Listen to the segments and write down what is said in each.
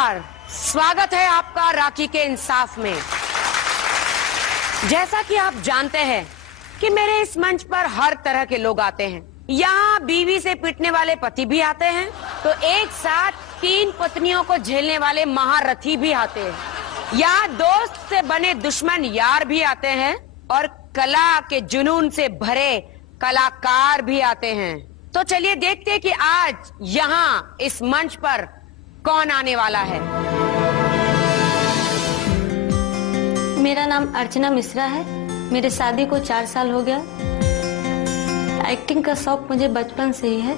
नमस्कार, स्वागत है आपका राखी के इंसाफ में। जैसा कि आप जानते हैं कि मेरे इस मंच पर हर तरह के लोग आते हैं। यहाँ बीवी से पिटने वाले पति भी आते हैं, तो एक साथ 3 पत्नियों को झेलने वाले महारथी भी आते हैं। यहाँ दोस्त से बने दुश्मन यार भी आते हैं और कला के जुनून से भरे कलाकार भी आते हैं। तो चलिए देखते हैं कि आज यहाँ इस मंच पर कौन आने वाला है। मेरा नाम अर्चना मिश्रा है। मेरे शादी को 4 साल हो गया। एक्टिंग का शौक मुझे बचपन से ही है।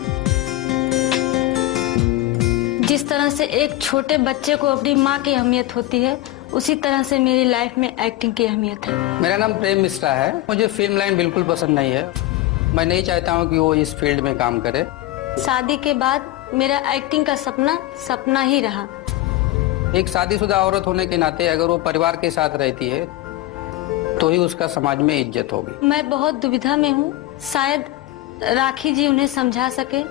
जिस तरह से एक छोटे बच्चे को अपनी माँ की अहमियत होती है, उसी तरह से मेरी लाइफ में एक्टिंग की अहमियत है। मेरा नाम प्रेम मिश्रा है। मुझे फिल्म लाइन बिल्कुल पसंद नहीं है। मैं नहीं चाहता हूँ कि वो इस फील्ड में काम करे। शादी के बाद मेरा एक्टिंग का सपना ही रहा। एक शादीशुदा औरत होने के नाते अगर वो परिवार के साथ रहती है तो ही उसका समाज में इज्जत होगी। मैं बहुत दुविधा में हूँ। शायद राखी जी उन्हें समझा सके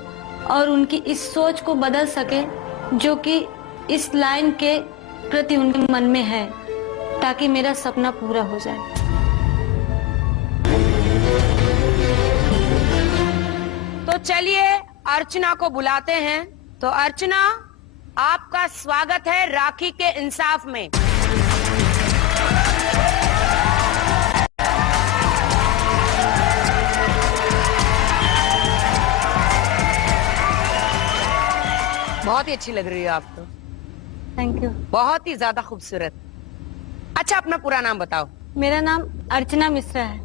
और उनकी इस सोच को बदल सके जो कि इस लाइन के प्रति उनके मन में है, ताकि मेरा सपना पूरा हो जाए। तो चलिए अर्चना को बुलाते हैं। तो अर्चना, आपका स्वागत है राखी के इंसाफ में। बहुत ही अच्छी लग रही है आप तो। Thank you. बहुत ही ज्यादा खूबसूरत। अच्छा, अपना पूरा नाम बताओ। मेरा नाम अर्चना मिश्रा है।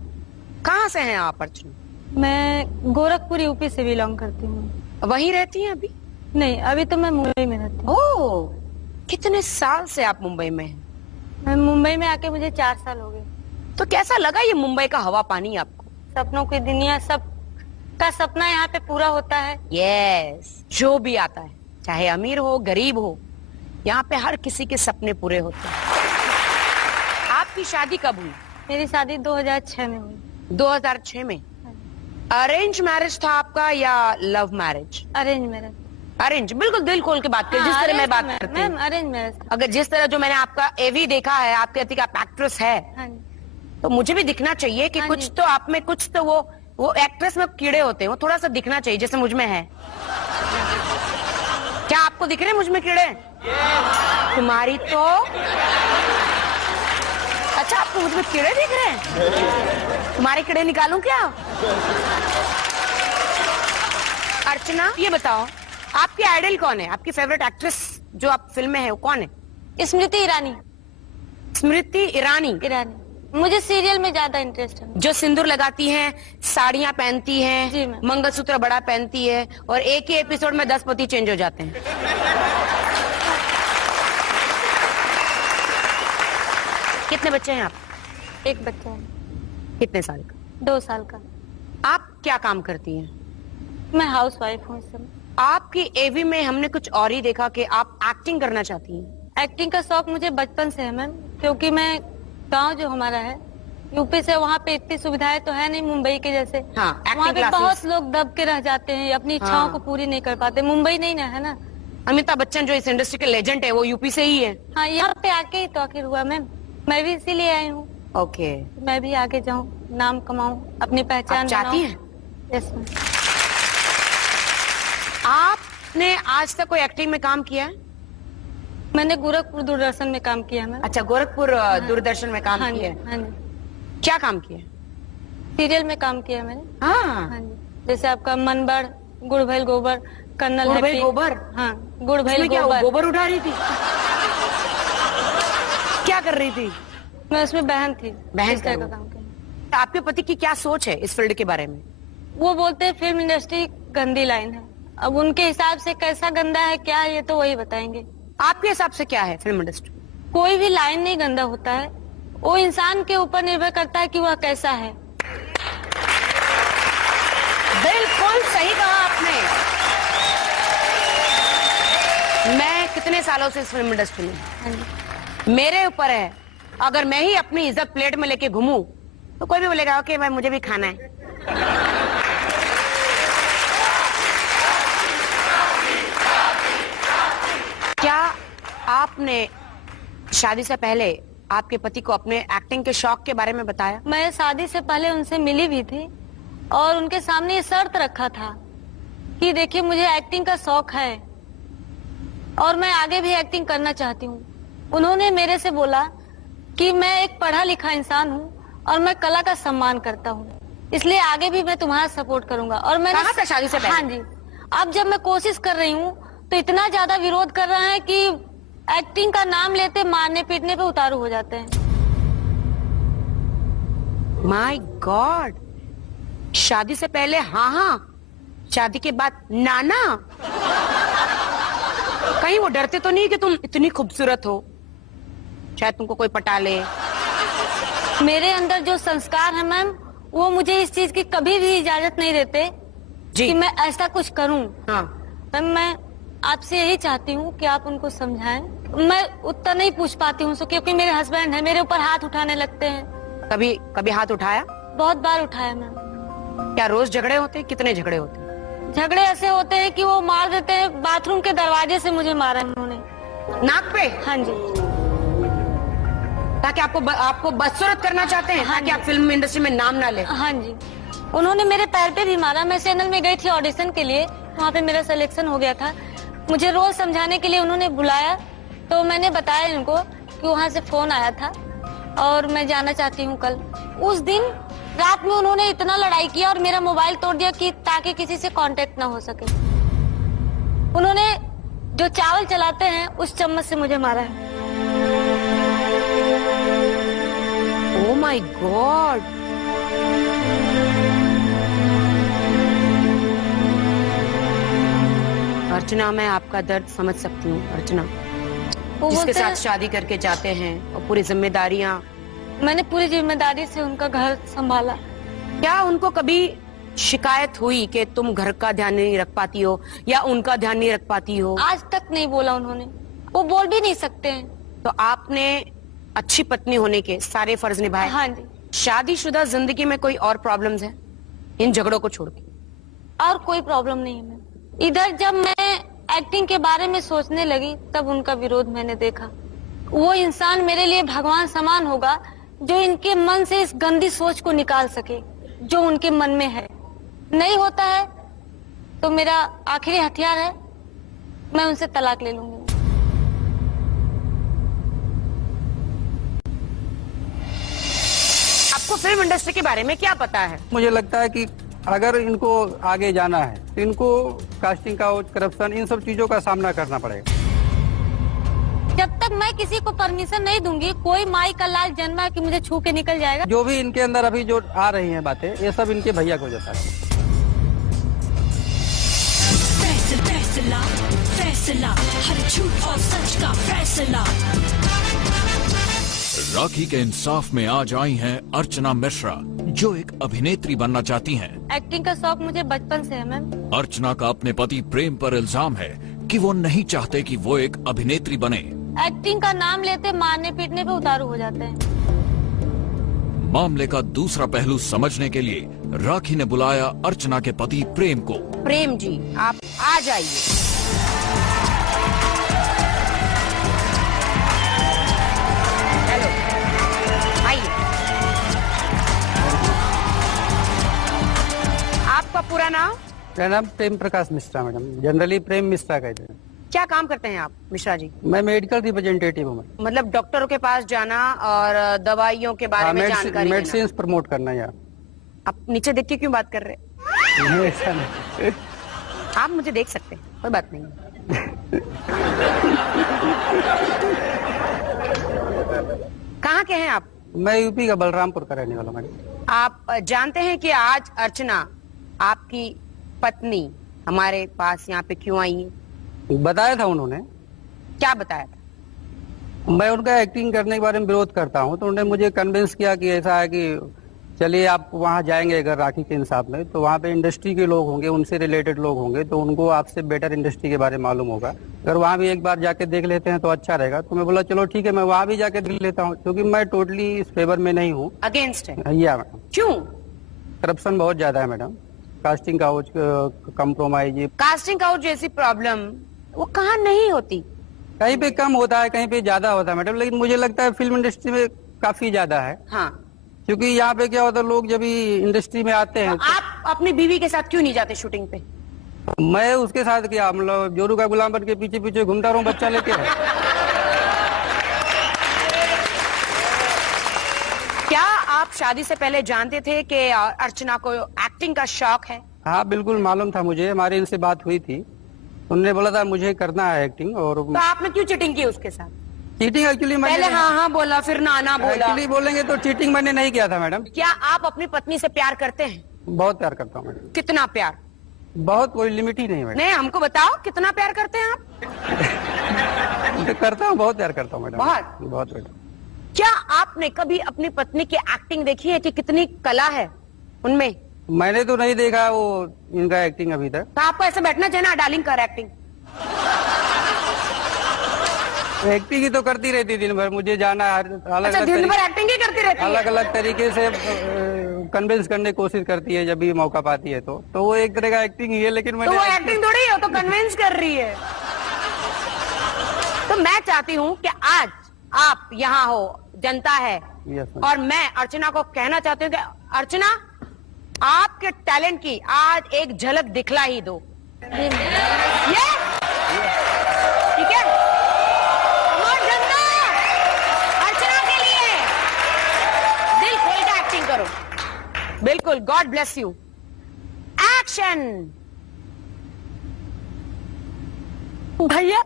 कहाँ से हैं आप अर्चना? मैं गोरखपुर यूपी से बिलोंग करती हूँ। वहीं रहती हैं अभी? नहीं, अभी तो मैं मुंबई में रहती हूँ। ओह, कितने साल से आप मुंबई में हैं? मैं मुंबई में आके मुझे 4 साल हो गए। तो कैसा लगा ये मुंबई का हवा पानी आपको? सपनों की दुनिया, सब का सपना यहाँ पे पूरा होता है। यस, जो भी आता है, चाहे अमीर हो गरीब हो, यहाँ पे हर किसी के सपने पूरे होते हैं। आपकी शादी कब हुई? मेरी शादी 2006 में हुई। 2006 में? अरेंज मैरिज था आपका या love marriage? Arrange marriage. Arrange, बिल्कुल दिल खोल के बात करें, जिस तरह मैं बात करती हूँ। Arrange marriage. अगर जिस तरह जो मैंने आपका एवी देखा है, आपके अति का एक्ट्रेस है, तो मुझे भी दिखना चाहिए कि कुछ तो आप में, कुछ तो वो एक्ट्रेस में कीड़े होते हैं, वो थोड़ा सा दिखना चाहिए जैसे मुझ में है। क्या आपको दिख रहे हैं मुझ में कीड़े? तुम्हारी तो अच्छा, आपको मुझ में कीड़े दिख रहे हैं? तुम्हारे कीड़े निकालूं क्या? अर्चना, ये बताओ, आपकी आइडल कौन है? आपकी फेवरेट एक्ट्रेस जो आप फिल्म में है वो कौन है? स्मृति ईरानी। स्मृति ईरानी? मुझे सीरियल में ज्यादा इंटरेस्ट है। जो सिंदूर लगाती हैं, साड़ियाँ पहनती हैं, मंगलसूत्र बड़ा पहनती है और एक ही एपिसोड में 10 पति चेंज हो जाते हैं। कितने बच्चे हैं आप? एक बच्चा है। कितने साल का? 2 साल का। आप क्या काम करती हैं? मैं हाउस वाइफ हूँ इस समय। आपकी एवी में हमने कुछ और ही देखा कि आप एक्टिंग करना चाहती हैं। एक्टिंग का शौक मुझे बचपन से है मैम, क्योंकि मैं गांव जो हमारा है यूपी से, वहाँ पे इतनी सुविधाएं तो है नहीं मुंबई के जैसे। हाँ, वहाँ पे बहुत लोग दब के रह जाते हैं, अपनी इच्छाओं को पूरी नहीं कर पाते। मुंबई नहीं ना है ना। अमिताभ बच्चन जो इस इंडस्ट्री के लेजेंड है, वो यूपी से ही है। हाँ, यहाँ पे आके ही तो आखिर हुआ मैम। मैं भी इसीलिए आई हूँ। ओके। मैं भी आगे जाऊँ, नाम कमाऊँ, अपनी पहचान चाहती हैं? Yes ma'am. आपने आज तक कोई एक्टिंग में काम किया है? मैंने गोरखपुर दूरदर्शन में काम किया है। अच्छा, गोरखपुर दूरदर्शन में काम किया है। क्या काम किया? सीरियल में काम किया मैंने। हाँ, जैसे आपका मनबड़, गुड़ भैल गोबर, कर्नल हैप्पी। गोबर? हाँ, गुड़ भैल गोबर। गोबर उठा रही थी? क्या कर रही थी? मैं उसमें बहन थी। बहन का काम किया। आपके पति की क्या सोच है इस फील्ड के बारे में? वो बोलते हैं फिल्म इंडस्ट्री गंदी लाइन है। अब उनके हिसाब से कैसा गंदा है क्या, ये तो वही बताएंगे। आपके हिसाब से क्या है फिल्म इंडस्ट्री? कोई भी लाइन नहीं गंदा होता है, वो इंसान के ऊपर निर्भर करता है कि वह कैसा है। बिल्कुल सही कहा आपने। मैं कितने सालों से इस फिल्म इंडस्ट्री में, मेरे ऊपर है, अगर मैं ही अपनी इज्जत प्लेट में लेके घूमूं तो कोई भी बोलेगा ओके भाई मुझे भी खाना है। क्या आपने शादी से पहले आपके पति को अपने एक्टिंग के शौक के बारे में बताया? मैं शादी से पहले उनसे मिली भी थी और उनके सामने ये शर्त रखा था कि देखिए मुझे एक्टिंग का शौक है और मैं आगे भी एक्टिंग करना चाहती हूँ। उन्होंने मेरे से बोला कि मैं एक पढ़ा लिखा इंसान हूँ और मैं कला का सम्मान करता हूँ, इसलिए आगे भी मैं तुम्हारा सपोर्ट करूंगा। और मैंने कहा था शादी से पहले? हाँ जी। अब जब मैं कोशिश कर रही हूँ तो इतना ज्यादा विरोध कर रहा है कि एक्टिंग का नाम लेते मारने पीटने पे उतारू हो जाते हैं। माय गॉड, शादी से पहले हाँ हाँ, शादी के बाद नाना। कहीं वो डरते तो नहीं कि तुम इतनी खूबसूरत हो, शायद तुमको कोई पटा ले? मेरे अंदर जो संस्कार है मैम, वो मुझे इस चीज की कभी भी इजाजत नहीं देते जी कि मैं ऐसा कुछ करूं। हाँ। मैम मैं आपसे यही चाहती हूँ कि आप उनको समझाएं। मैं उतना नहीं पूछ पाती हूँ क्योंकि मेरे हस्बैंड है, मेरे ऊपर हाथ उठाने लगते हैं। कभी कभी हाथ उठाया? बहुत बार उठाया मैम। क्या रोज झगड़े होते? कितने झगड़े होते? झगड़े ऐसे होते हैं कि वो मार देते हैं। बाथरूम के दरवाजे से मुझे मारा है उन्होंने, नाक पे? हाँ जी। ताकि आपको बदसूरत करना चाहते हैं, हाँ ताकि आप फिल्म इंडस्ट्री में नाम ना ले? हाँ जी। उन्होंने मेरे पैर पे भी मारा। मैं चैनल में गई थी ऑडिशन के लिए, वहाँ पे मेरा सिलेक्शन हो गया था। मुझे रोज समझाने के लिए उन्होंने बुलाया तो मैंने बताया इनको कि वहाँ से फोन आया था और मैं जाना चाहती हूँ कल। उस दिन रात में उन्होंने इतना लड़ाई किया और मेरा मोबाइल तोड़ दिया कि ताकि किसी से कांटेक्ट ना हो सके। उन्होंने जो चावल चलाते हैं उस चम्मच से मुझे मारा है। Oh my God. अर्चना, मैं आपका दर्द समझ सकती हूँ अर्चना, जिसके साथ शादी करके जाते हैं और पूरी जिम्मेदारियाँ। मैंने पूरी जिम्मेदारी से उनका घर संभाला। क्या उनको कभी शिकायत हुई कि तुम घर का ध्यान नहीं रख पाती हो या उनका ध्यान नहीं रख पाती हो? आज तक नहीं बोला उन्होंने, वो बोल भी नहीं सकते हैं। तो आपने अच्छी पत्नी होने के सारे फर्ज निभाए? हाँ जी। शादीशुदा जिंदगी में कोई और प्रॉब्लम्स है इन झगड़ों को छोड़ के? और कोई प्रॉब्लम नहीं है मैम। इधर जब मैं एक्टिंग के बारे में सोचने लगी तब उनका विरोध मैंने देखा। वो इंसान मेरे लिए भगवान समान होगा जो इनके मन से इस गंदी सोच को निकाल सके जो उनके मन में है। नहीं होता है तो मेरा आखिरी हथियार है, मैं उनसे तलाक ले लूंगी। आपको फिल्म इंडस्ट्री के बारे में क्या पता है? मुझे लगता है कि अगर इनको आगे जाना है तो इनको कास्टिंग का करप्शन इन सब चीजों का सामना करना पड़ेगा। जब तक मैं किसी को परमिशन नहीं दूंगी, कोई माई का लाल जन्मा कि मुझे छू के निकल जाएगा। जो भी इनके अंदर अभी जो आ रही हैं बातें, ये सब इनके भैया को जाता है। फैसला फैसला हर झूठ और सच का फैसला। राखी के इंसाफ में आज आई हैं अर्चना मिश्रा, जो एक अभिनेत्री बनना चाहती हैं। एक्टिंग का शौक मुझे बचपन से है मैम। अर्चना का अपने पति प्रेम पर इल्जाम है कि वो नहीं चाहते कि वो एक अभिनेत्री बने। एक्टिंग का नाम लेते मारने पीटने पे उतारू हो जाते हैं। मामले का दूसरा पहलू समझने के लिए राखी ने बुलाया अर्चना के पति प्रेम को। प्रेम जी, आप आ जाइए। हेलो, आइए। आपका पूरा नाम? मेरा नाम प्रेम प्रकाश मिश्रा मैडम, जनरली प्रेम मिश्रा कहते हैं। क्या काम करते हैं आप मिश्रा जी? मैं मेडिकल रिप्रेजेंटेटिव हूँ। मतलब डॉक्टरों के पास जाना और दवाइयों के बारे में जानकारी लेना। मेडिसिन प्रमोट करना यार। आप नीचे देख के क्यों बात कर रहे हैं? नहीं, ऐसा नहीं। आप मुझे देख सकते हैं, कोई बात नहीं। कहाँ के हैं आप? मैं यूपी का बलरामपुर का रहने वाला मैडम। आप जानते हैं कि आज अर्चना आपकी पत्नी हमारे पास यहाँ पे क्यों आई है? बताया था उन्होंने। क्या बताया था? मैं उनका एक्टिंग करने के बारे में विरोध करता हूँ, तो उन्होंने मुझे कन्विंस किया कि ऐसा है कि चलिए आप वहाँ जाएंगे अगर राखी के इंसाफ में, तो वहाँ पे इंडस्ट्री के लोग होंगे, उनसे रिलेटेड लोग होंगे, तो उनको आपसे बेटर इंडस्ट्री के बारे में मालूम होगा। अगर वहाँ भी एक बार जाके देख लेते हैं तो अच्छा रहेगा। तो मैं बोला चलो ठीक है, मैं वहाँ भी जाके देख लेता हूँ, क्योंकि मैं टोटली इस फेवर में नहीं हूँ। अगेंस्ट है? या मैडम। क्यों? करप्शन बहुत ज्यादा है madam, casting couch, compromise. Casting couch जैसी प्रॉब्लम वो कहाँ नहीं होती? कहीं पे कम होता है, कहीं पे ज्यादा होता है मैडम, लेकिन मुझे लगता है फिल्म इंडस्ट्री में काफी ज्यादा है। हाँ, क्योंकि यहाँ पे क्या होता है, लोग जब भी इंडस्ट्री में आते हैं तो आप अपनी बीवी के साथ क्यों नहीं जाते शूटिंग पे? मैं उसके साथ क्या, मतलब जोरू का गुलाम बन के पीछे पीछे घूमता रहूं बच्चा लेके। क्या आप शादी से पहले जानते थे कि अर्चना को एक्टिंग का शौक है? हाँ बिल्कुल मालूम था मुझे, हमारी इनसे बात हुई थी, उन्होंने बोला था मुझे करना है एक्टिंग। और तो आपने क्यों चीटिंग की उसके साथ? चीटिंग एक्चुअली पहले हाँ हाँ बोला, फिर ना ना बोला। एक्चुअली बोलेंगे तो चीटिंग मैंने नहीं किया था मैडम। क्या आप अपनी पत्नी से प्यार करते हैं? बहुत प्यार करता हूँ मैडम। कितना प्यार? बहुत, कोई लिमिट ही नहीं है मैडम। नहीं, हमको बताओ कितना प्यार करते हैं आप? करता हूँ, बहुत प्यार करता हूँ मैडम। बहुत? बहुत मैडम। क्या आपने कभी अपनी पत्नी की एक्टिंग देखी है कि कितनी कला है उनमें? मैंने तो नहीं देखा वो इनका एक्टिंग अभी तक। तो आपको ऐसे बैठना चाहिए ना, डार्लिंग कर एक्टिंग। एक्टिंग ही तो करती रहती दिन भर, मुझे जाना है अलग अच्छा, दिन भर एक्टिंग ही करती रहती है? अलग अलग तरीके से कन्विंस करने की कोशिश करती है जब भी मौका पाती है तो वो एक तरह का एक्टिंग ही है। लेकिन तो मैंने वो एक्टिंग थोड़ी है, तो कन्विंस कर रही है। तो मैं चाहती हूँ कि आज आप यहाँ हो, जनता है, Yes, ma'am. और मैं अर्चना को कहना चाहती हूँ कि अर्चना, आपके टैलेंट की आज एक झलक दिखला ही दो। ये ठीक है? और जनता, अर्चना के लिए दिल खोल के एक्टिंग करो। बिल्कुल, गॉड ब्लेस यू। एक्शन। भैया,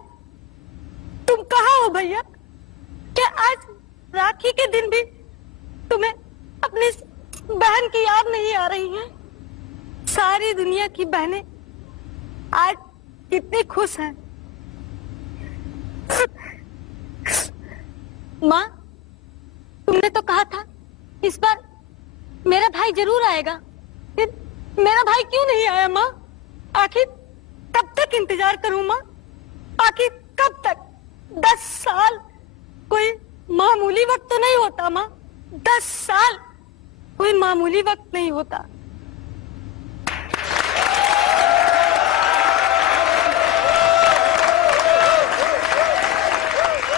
तुम कहाँ हो भैया? क्या आज राखी के दिन भी तुम्हें अपनी बहन की याद नहीं आ रही है? सारी दुनिया की बहनें आज कितनी खुश हैं। माँ, तुमने तो कहा था इस बार मेरा भाई जरूर आएगा, फिर मेरा भाई क्यों नहीं आया माँ? आखिर कब तक इंतजार करूं माँ? आखिर कब तक? 10 साल कोई मामूली वक्त तो नहीं होता माँ। 10 साल कोई मामूली वक्त नहीं होता।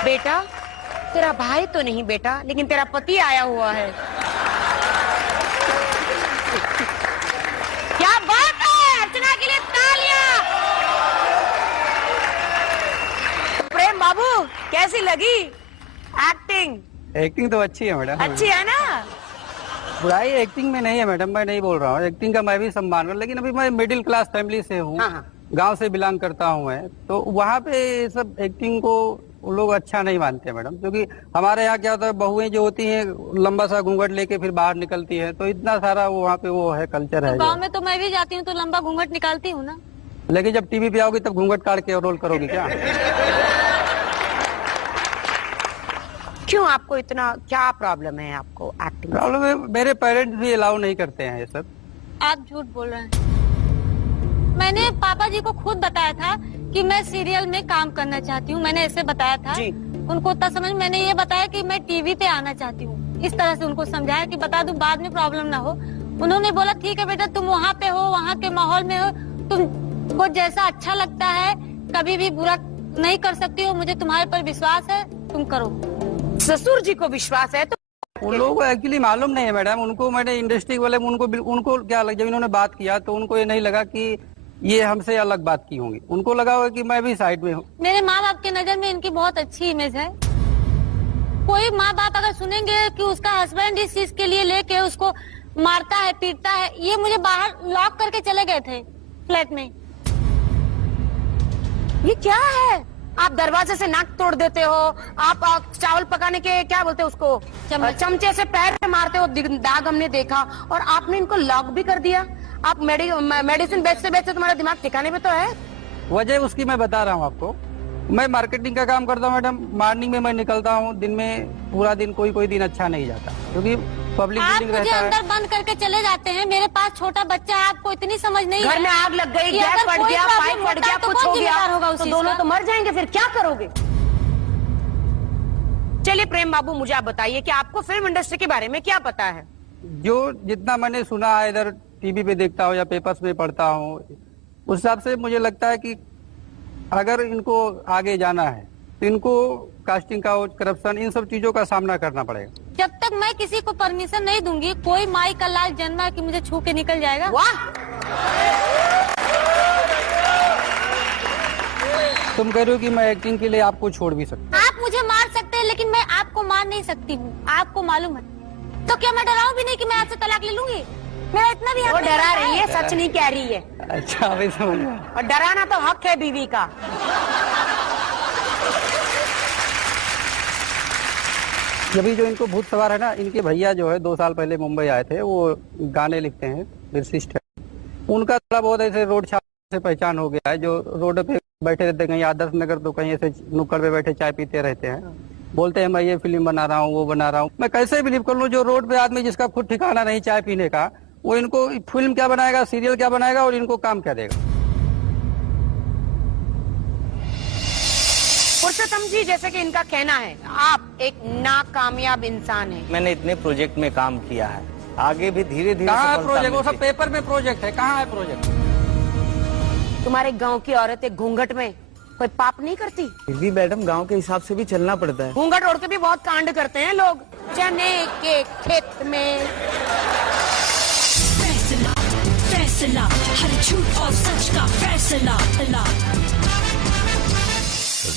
बेटा, तेरा भाई तो नहीं बेटा, लेकिन तेरा पति आया हुआ है। क्या बात है! अर्चना के लिए तालियां। प्रेम बाबू, कैसी लगी एक्टिंग? एक्टिंग तो अच्छी है मैडम। अच्छी है ना? बुराई एक्टिंग में नहीं है मैडम, मैं नहीं बोल रहा हूँ, एक्टिंग का मैं भी सम्मान हूँ, लेकिन अभी मैं मिडिल क्लास फैमिली से हूँ। हाँ, हाँ। गांव से बिलोंग करता हूँ मैं, तो वहाँ पे सब एक्टिंग को वो लोग अच्छा नहीं मानते मैडम। क्योंकि हमारे यहाँ क्या होता है, बहुएं जो होती हैं लंबा सा घूंघट लेके फिर बाहर निकलती है, तो इतना सारा वहाँ पे वो है, कल्चर है। गांव में तो मैं भी जाती हूँ तो लंबा घूंघट निकालती हूँ ना। लेकिन जब टीवी पे आओगी तब घूंघट काट के रोल करोगी क्या? क्यों, आपको इतना क्या प्रॉब्लम है आपको एक्टिंग? प्रॉब्लम है, मेरे पेरेंट्स भी अलाउ नहीं करते हैं ये सब। आप झूठ बोल रहे हैं। मैंने पापा जी को खुद बताया था कि मैं सीरियल में काम करना चाहती हूँ, मैंने ऐसे बताया था जी। उनको उतना समझ। मैंने ये बताया कि मैं टीवी पे आना चाहती हूँ, इस तरह से उनको समझाया कि बता दूं बाद में प्रॉब्लम ना हो। उन्होंने बोला ठीक है बेटा, तुम वहाँ पे हो, वहाँ के माहौल में हो, तुमको जैसा अच्छा लगता है, कभी भी बुरा नहीं कर सकती हो, मुझे तुम्हारे पर विश्वास है, तुम करो। ससुर जी को विश्वास है तो उन लोगों को एक्चुअली मालूम नहीं है मैडम। उनको मैंने इंडस्ट्री वाले उनको क्या लग, जब इन्होंने बात किया तो उनको ये नहीं लगा कि ये हमसे अलग बात की होंगी, उनको लगा होगा कि मैं भी साइड में हूँ। मेरे माँ बाप के नजर में इनकी बहुत अच्छी इमेज है। कोई माँ बाप अगर सुनेंगे कि उसका हस्बैंड इस चीज के लिए लेके उसको मारता है, पीटता है, ये मुझे बाहर लॉक करके चले गए थे फ्लैट में। ये क्या है? आप दरवाजे से नाक तोड़ देते हो, आप चावल पकाने के क्या बोलते हैं उसको, चमचे से पैर पे मारते हो, दाग हमने देखा, और आपने इनको लॉक भी कर दिया। आप मेडिसिन बेचते बेचते तुम्हारा दिमाग ठिकाने पे तो है? वजह उसकी मैं बता रहा हूँ आपको। मैं मार्केटिंग का काम करता हूँ मैडम, मॉर्निंग में मैं निकलता हूँ, दिन में पूरा दिन कोई दिन अच्छा नहीं जाता, क्योंकि पब्लिक आप मीटिंग मुझे रहता है। अंदर बंद करके चले जाते हैं, मेरे पास छोटा बच्चा है, आपको इतनी समझ नहीं घर है। में आग लग गई, कि गैस अगर फट कोई गया, प्रॉब्लम पाइप फट होता गया, है तो कुछ कौन हो गया, जिम्मेदार होगा उस तो चीज दोनों का? तो मर जाएंगे, फिर क्या करोगे? चलिए प्रेम बाबू, मुझे आप बताइए कि आपको फिल्म इंडस्ट्री के बारे में क्या पता है? जो जितना मैंने सुना है, इधर टीवी पे देखता हूँ या पेपर्स में पढ़ता हूँ, उस हिसाब से मुझे लगता है कि अगर इनको आगे जाना है तो इनको कास्टिंग का करप्शन इन सब चीजों का सामना करना पड़ेगा। जब तक मैं किसी को परमिशन नहीं दूंगी, कोई माई का लाल जन्मा कि मुझे छू के निकल जाएगा। वाह, तुम कह रहे हो कि मैं एक्टिंग के लिए आपको छोड़ भी सकता आप मुझे मार सकते हैं, लेकिन मैं आपको मार नहीं सकती हूँ, आपको मालूम है। तो क्या मैं डराऊं भी नहीं कि मैं आपसे तलाक ले लूंगी? मेरा इतना भी हक वो नहीं डरा बनता रही है, सच नहीं कह रही है। हूँ। अच्छा, अभी समझ में आया। और डराना तो हक है बीवी का। अभी जो इनको भूत सवार है ना, इनके भैया जो है 2 साल पहले मुंबई आए थे, वो गाने लिखते हैं, लिरिसिस्ट है। उनका थोड़ा बहुत ऐसे रोड छाप से पहचान हो गया है, जो रोड पे बैठे रहते हैं, कहीं आदर्श नगर तो कहीं ऐसे नुक्कड़ पे बैठे चाय पीते रहते हैं, बोलते हैं मैं ये फिल्म बना रहा हूँ, वो बना रहा हूँ। मैं कैसे बिलीव कर लूँ, जो रोड पे आदमी जिसका खुद ठिकाना नहीं चाय पीने का, वो इनको फिल्म क्या बनाएगा, सीरियल क्या बनाएगा और इनको काम क्या देगा। पुरुषोत्तम जी, जैसे कि इनका कहना है, आप एक नाकामयाब इंसान हैं। मैंने इतने प्रोजेक्ट में काम किया है, आगे भी धीरे धीरे कहाँ है सफलता प्रोजेक्ट? वो सब मिलती। पेपर में प्रोजेक्ट है, कहाँ है प्रोजेक्ट? तुम्हारे गांव की औरतें घूंघट में कोई पाप नहीं करती? फिर भी मैडम गांव के हिसाब से भी चलना पड़ता है। घूंघट ओढ़ के भी बहुत कांड करते हैं लोग। चने के खेत में फैसला फैसला, हर झूठ और सच का फैसला।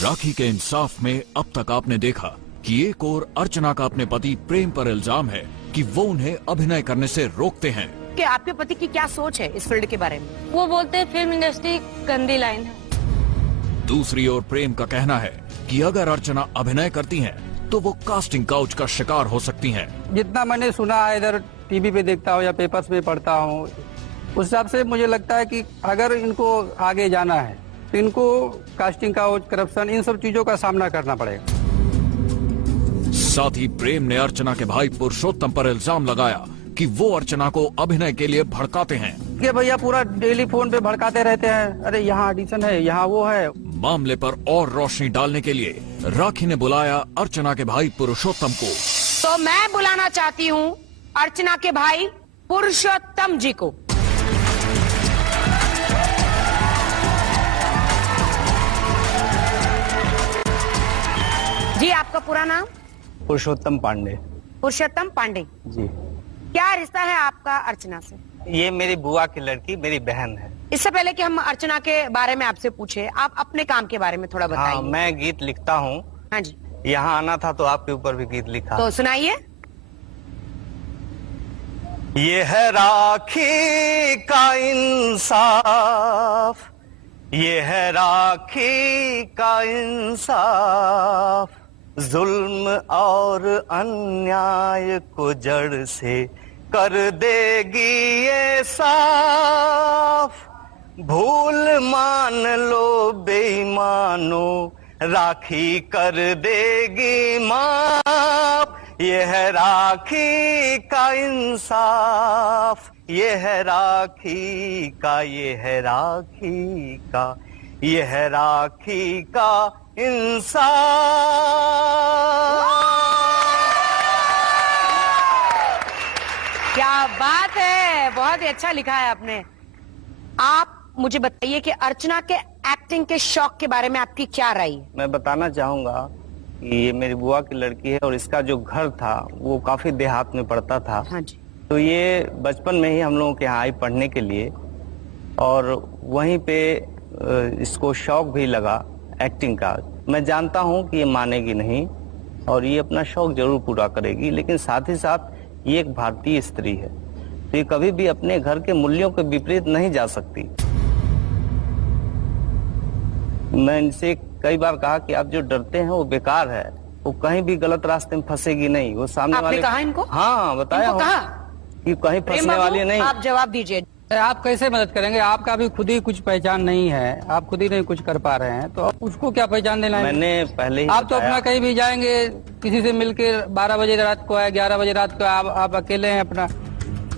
राखी के इंसाफ में अब तक आपने देखा कि एक और अर्चना का अपने पति प्रेम पर इल्जाम है कि वो उन्हें अभिनय करने से रोकते हैं। कि आपके पति की क्या सोच है इस फील्ड के बारे में? वो बोलते हैं फिल्म इंडस्ट्री गंदी लाइन है। दूसरी ओर प्रेम का कहना है कि अगर अर्चना अभिनय करती हैं, तो वो कास्टिंग काउच का शिकार हो सकती हैं। जितना मैंने सुना है, इधर टीवी पे देखता हूँ या पेपर्स में पढ़ता हूँ, उस हिसाब से मुझे लगता है कि अगर इनको आगे जाना है तो इनको कास्टिंग काउच, करप्शन इन सब चीजों का सामना करना पड़ेगा। साथ ही प्रेम ने अर्चना के भाई पुरुषोत्तम पर इल्जाम लगाया कि वो अर्चना को अभिनय के लिए भड़काते हैं। कि भैया पूरा डेली फोन पे भड़काते रहते हैं, अरे यहाँ ऑडिशन है, यहाँ वो है। मामले पर और रोशनी डालने के लिए राखी ने बुलाया अर्चना के भाई पुरुषोत्तम को। तो मैं बुलाना चाहती हूँ अर्चना के भाई पुरुषोत्तम जी को। जी, आपका पूरा नाम? पुरुषोत्तम पांडे। पुरुषोत्तम पांडे जी। क्या रिश्ता है आपका अर्चना से? ये मेरी बुआ की लड़की, मेरी बहन है। इससे पहले कि हम अर्चना के बारे में आपसे पूछे, आप अपने काम के बारे में थोड़ा हाँ, बताइए। मैं गीत लिखता हूँ। हाँ जी, यहाँ आना था तो आपके ऊपर भी गीत लिखा। तो सुनाइए। ये है राखी का इंसाफ, ये है राखी का इंसाफ, जुल्म और अन्याय को जड़ से कर देगी ये साफ। भूल मान लो बेईमानो, राखी कर देगी माफ। ये है राखी का इंसाफ, ये है राखी का, ये है राखी का, ये है राखी का इंसाफ। क्या बात है, बहुत ही अच्छा लिखा है आपने। आप मुझे बताइए कि अर्चना के एक्टिंग के शौक के बारे में आपकी क्या राय है? मैं बताना चाहूंगा कि ये मेरी बुआ की लड़की है और इसका जो घर था वो काफी देहात में पड़ता था। हाँ जी। तो ये बचपन में ही हम लोगों के यहाँ आई पढ़ने के लिए और वहीं पे इसको शौक भी लगा एक्टिंग का। मैं जानता हूँ कि ये मानेगी नहीं और ये अपना शौक जरूर पूरा करेगी, लेकिन साथ ही साथ ये एक भारतीय स्त्री है, तो ये कभी भी अपने घर के मूल्यों के विपरीत नहीं जा सकती। मैं इनसे कई बार कहा कि आप जो डरते हैं वो बेकार है, वो कहीं भी गलत रास्ते में फंसेगी नहीं। वो सामने आपने वाले कहा इनको? हाँ, बताया इनको हूं कहा? कि कहीं प्रेम फंसने वाली बाबू, नहीं। आप जवाब दीजिए। आप कैसे मदद करेंगे? आपका भी खुद ही कुछ पहचान नहीं है, आप खुद ही नहीं कुछ कर पा रहे हैं, तो आप उसको क्या पहचान देना है? मैंने पहले ही आप तो बताया। अपना कहीं भी जाएंगे, किसी से मिलके 12 बजे रात को आए, 11 बजे रात को आप अकेले हैं अपना।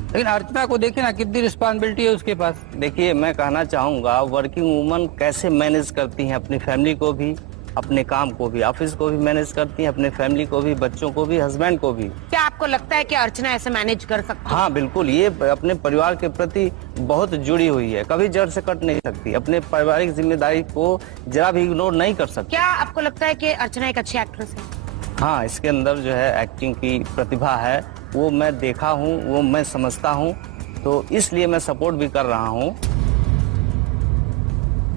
लेकिन अर्चना को देखिए ना, कितनी रिस्पॉन्सिबिलिटी है उसके पास। देखिए, मैं कहना चाहूंगा वर्किंग वुमन कैसे मैनेज करती हैं अपनी फैमिली को भी अपने काम को भी, ऑफिस को भी मैनेज करती हैं, अपने फैमिली को भी, बच्चों को भी, हस्बैंड को भी। क्या आपको लगता है कि अर्चना ऐसे मैनेज कर सकती है? हाँ बिल्कुल, ये अपने परिवार के प्रति बहुत जुड़ी हुई है, कभी जड़ से कट नहीं सकती, अपने पारिवारिक जिम्मेदारी को जरा भी इग्नोर नहीं कर सकती। क्या आपको लगता है कि अर्चना एक अच्छी एक्ट्रेस है? हाँ, इसके अंदर जो है एक्टिंग की प्रतिभा है, वो मैं देखा हूँ, वो मैं समझता हूँ, तो इसलिए मैं सपोर्ट भी कर रहा हूँ।